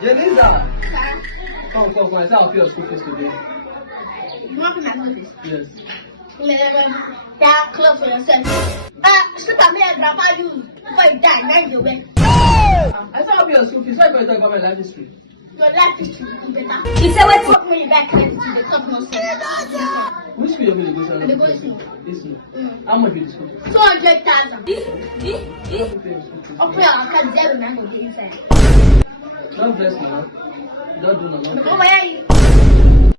Jeniza, Sir, come. I say I'll pay your school fees today. you want my notice? Yes. That clothes for yourself. Shoot at me and grandma you before you die, right away. I say I'll pay your school fees. Why you talk about my life history? Your life is better. He said, "What?" Fuck me back to the club no sense. Which school you going to go to? They go to school. This school. How much is the school fees? 200,000. I'll pay your school fees. Okay, I'll cut them and go inside. Don't bless me, no. Don't do no. Over here.